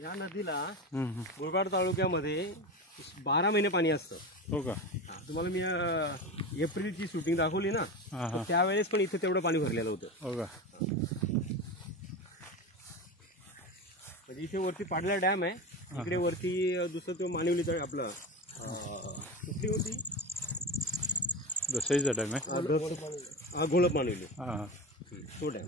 ह्या नदीला मुरबाड तालुक्यामध्ये 12 महिने पाणी असतं. हो का? तुम्हाला मी एप्रिलची शूटिंग दाखवली ना, त्यावेळेस पण इथे तेवढं पाणी भरलेलं होतं. हो का? म्हणजे इथे वरती पाडला डॅम आहे, इकडे वरती दुसरं तो मानिवलीचा आपला कुठली होती दसईचा डॅम आहे, घोळप मानिवली हां तो डॅम.